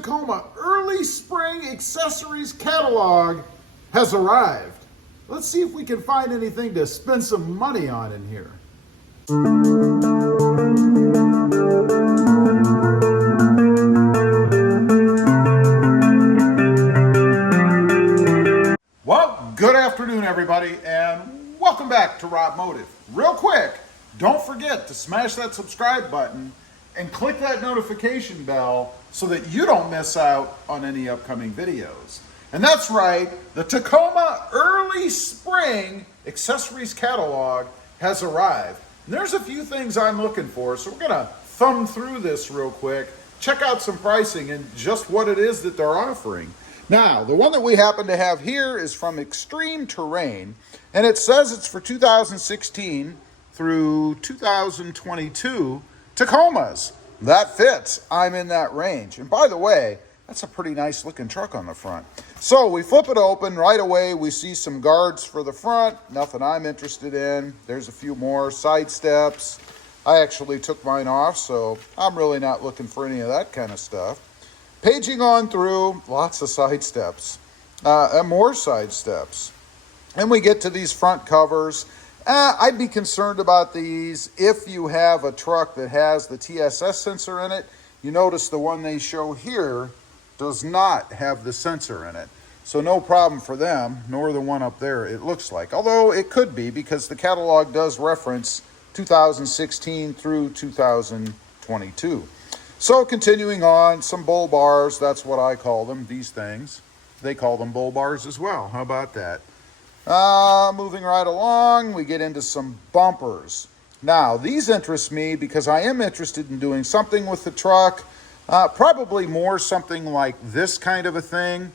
Tacoma early spring accessories catalog has arrived. Let's see if we can find anything to spend some money on in here. Well, good afternoon, everybody, and welcome back to RobMotive. Real quick, don't forget to smash that subscribe button and click that notification bell so that you don't miss out on any upcoming videos. And that's right, the Tacoma early spring accessories catalog has arrived. And there's a few things I'm looking for, so we're gonna thumb through this real quick, check out some pricing and just what it is that they're offering. Now, the one that we happen to have here is from Extreme Terrain, and it says it's for 2016 through 2022 Tacomas. That fits. I'm in that range. And by the way, that's a pretty nice looking truck on the front. So we flip it open right away. We see some guards for the front. Nothing I'm interested in. There's a few more side steps. I actually took mine off, so I'm really not looking for any of that kind of stuff. Paging on through, lots of side steps, and more side steps. And we get to these front covers. I'd be concerned about these if you have a truck that has the TSS sensor in it. You notice the one they show here does not have the sensor in it. So no problem for them, nor the one up there, it looks like. Although it could be, because the catalog does reference 2016 through 2022. So continuing on, some bull bars, that's what I call them, these things. They call them bull bars as well. How about that? Moving right along, we get into some bumpers. Now, these interest me because I am interested in doing something with the truck, probably more something like this kind of a thing.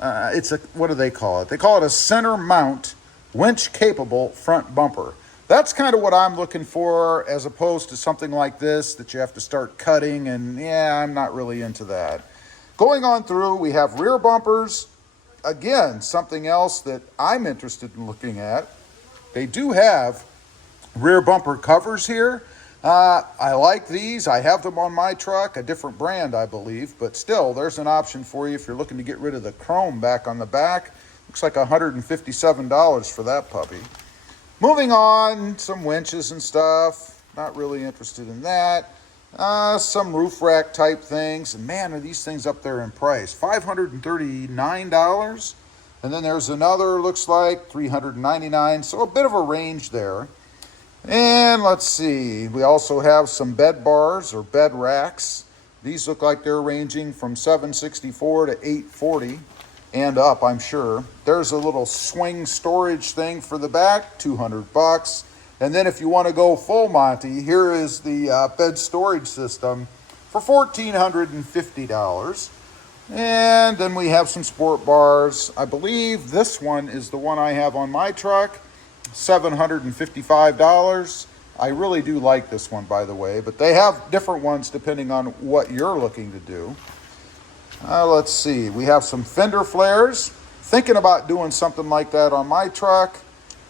It's a, what do they call it? They call it a center mount, winch capable front bumper. That's kind of what I'm looking for, as opposed to something like this that you have to start cutting, and yeah, I'm not really into that. Going on through, we have rear bumpers. Again, something else that I'm interested in looking at. They do have rear bumper covers here. I like these. I have them on my truck, a different brand, I believe, but still, there's an option for you if you're looking to get rid of the chrome back on the back. Looks like $157 for that puppy. Moving on, some winches and stuff. Not really interested in that. Some roof rack type things, and man, are these things up there in price. $539, and then there's another, looks like $399, so a bit of a range there. And let's see, we also have some bed bars or bed racks. These look like they're ranging from $764 to $840 and up, I'm sure. There's a little swing storage thing for the back, $200. And then if you want to go full Monty, here is the bed storage system for $1,450. And then we have some sport bars. I believe this one is the one I have on my truck, $755. I really do like this one, by the way, but they have different ones depending on what you're looking to do. Let's see, we have some fender flares. Thinking about doing something like that on my truck.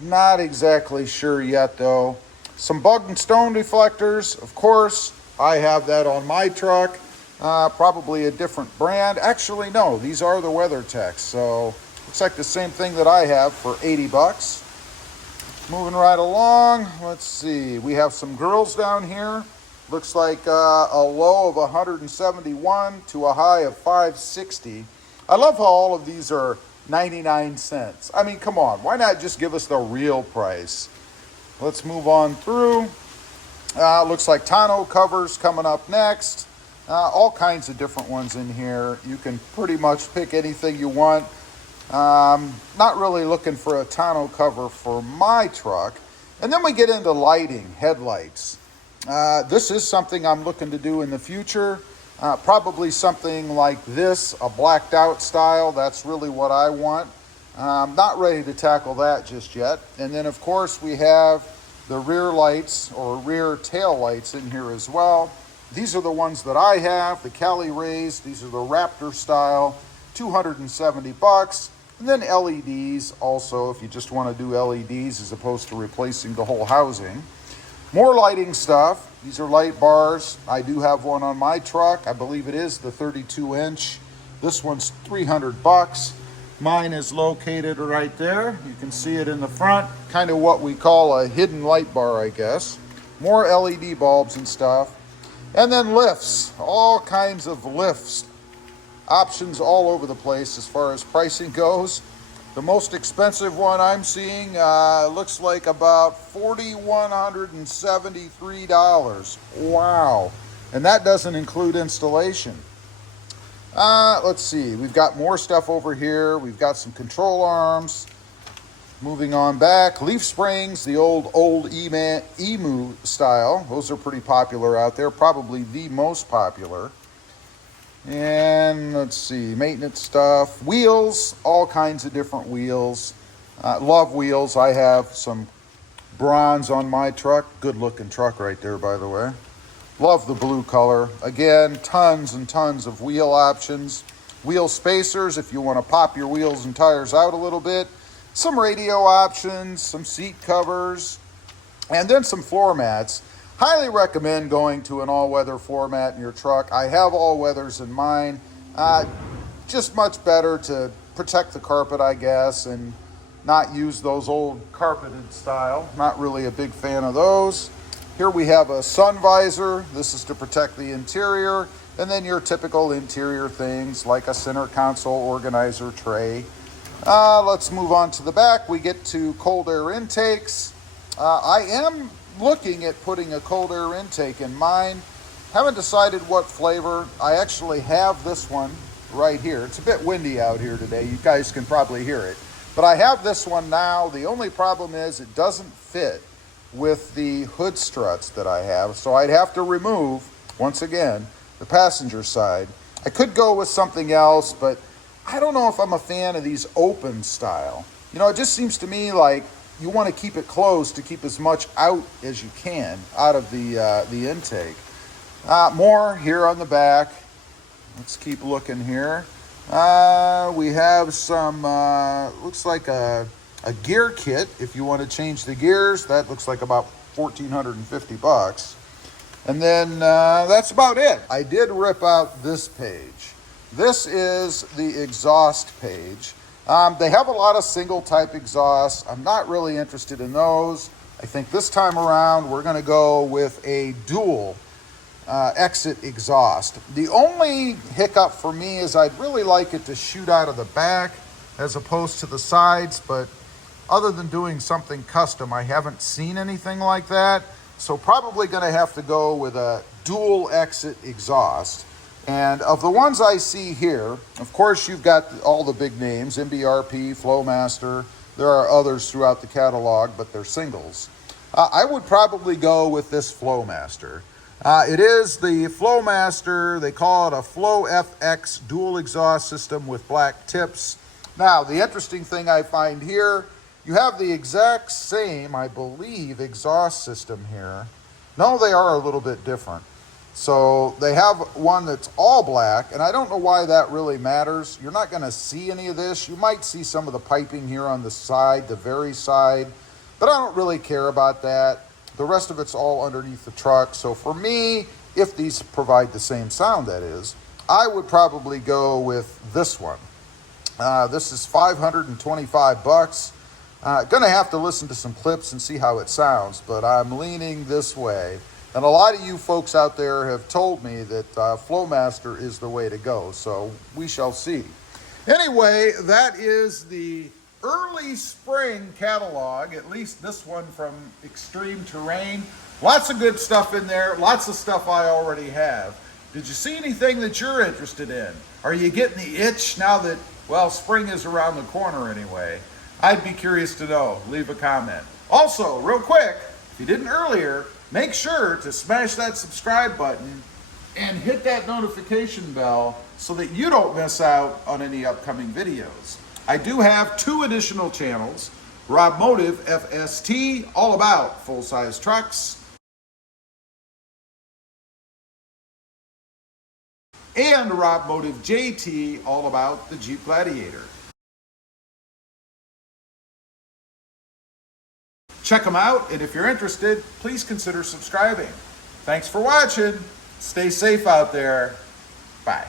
Not exactly sure yet, though. Some bug and stone deflectors, of course. I have that on my truck. Probably a different brand. Actually, no, these are the WeatherTech, so looks like the same thing that I have for $80. Moving right along, let's see. We have some grills down here. Looks like a low of 171 to a high of 560. I love how all of these are 99 cents. I mean, come on, why not just give us the real price? Let's move on through. Looks like tonneau covers coming up next. All kinds of different ones in here. You can pretty much pick anything you want. Not really looking for a tonneau cover for my truck. And then we get into lighting, headlights. This is something I'm looking to do in the future. Probably something like this, a blacked out style. That's really what I want. I'm not ready to tackle that just yet. And then of course we have the rear lights or rear tail lights in here as well. These are the ones that I have, the Cali Rays. These are the Raptor style, $270. And then LEDs also, if you just want to do LEDs as opposed to replacing the whole housing. More lighting stuff. These are light bars. I do have one on my truck. I believe it is the 32-inch. This one's 300 bucks. Mine is located right there. You can see it in the front. Kind of what we call a hidden light bar, I guess. More LED bulbs and stuff. And then lifts. All kinds of lifts. Options all over the place as far as pricing goes. The most expensive one I'm seeing looks like about $4,173. Wow. And that doesn't include installation. Let's see. We've got more stuff over here. We've got some control arms. Moving on back. Leaf springs, the old emu style. Those are pretty popular out there. Probably the most popular. And let's see, maintenance stuff, wheels, all kinds of different wheels. Love wheels. I have some bronze on my truck. Good looking truck right there, by the way. Love the blue color. Again, tons and tons of wheel options. Wheel spacers if you want to pop your wheels and tires out a little bit. Some radio options, some seat covers, and then some floor mats. Highly recommend going to an all-weather floor mat in your truck. I have all-weathers in mine. Just much better to protect the carpet, I guess, and not use those old carpeted style. Not really a big fan of those. Here we have a sun visor. This is to protect the interior. And then your typical interior things like a center console organizer tray. Let's move on to the back. We get to cold air intakes. I am looking at putting a cold air intake in mine. Haven't decided what flavor. I actually have this one right here. It's a bit windy out here today. You guys can probably hear it. But I have this one now. The only problem is it doesn't fit with the hood struts that I have. So I'd have to remove, once again, the passenger side. I could go with something else, but I don't know if I'm a fan of these open style. You know, it just seems to me like you want to keep it closed to keep as much out as you can out of the intake. More here on the back. Let's keep looking here. We have some, looks like a gear kit. If you want to change the gears, that looks like about 1,450 bucks. And then that's about it. I did rip out this page. This is the exhaust page. They have a lot of single type exhausts. I'm not really interested in those. I think this time around we're going to go with a dual exit exhaust. The only hiccup for me is I'd really like it to shoot out of the back as opposed to the sides, but other than doing something custom, I haven't seen anything like that. So probably going to have to go with a dual exit exhaust. And of the ones I see here, of course, you've got all the big names, MBRP, Flowmaster. There are others throughout the catalog, but they're singles. I would probably go with this Flowmaster. It is the Flowmaster. They call it a Flow FX dual exhaust system with black tips. Now, the interesting thing I find here, you have the exact same, I believe, exhaust system here. No, they are a little bit different. So they have one that's all black, and I don't know why that really matters. You're not going to see any of this. You might see some of the piping here on the side, the very side, but I don't really care about that. The rest of it's all underneath the truck. So for me, if these provide the same sound, that is, I would probably go with this one. This is 525 bucks. Gonna have to listen to some clips and see how it sounds, but I'm leaning this way. And a lot of you folks out there have told me that Flowmaster is the way to go, so we shall see. Anyway, that is the early spring catalog, at least this one from Extreme Terrain. Lots of good stuff in there, lots of stuff I already have. Did you see anything that you're interested in? Are you getting the itch now that, well, spring is around the corner anyway? I'd be curious to know. Leave a comment. Also, real quick, if you didn't earlier, make sure to smash that subscribe button and hit that notification bell so that you don't miss out on any upcoming videos. I do have 2 additional channels, RobMotive FST, all about full-size trucks, and RobMotive JT, all about the Jeep Gladiator. Check them out, and if you're interested, please consider subscribing. Thanks for watching. Stay safe out there. Bye.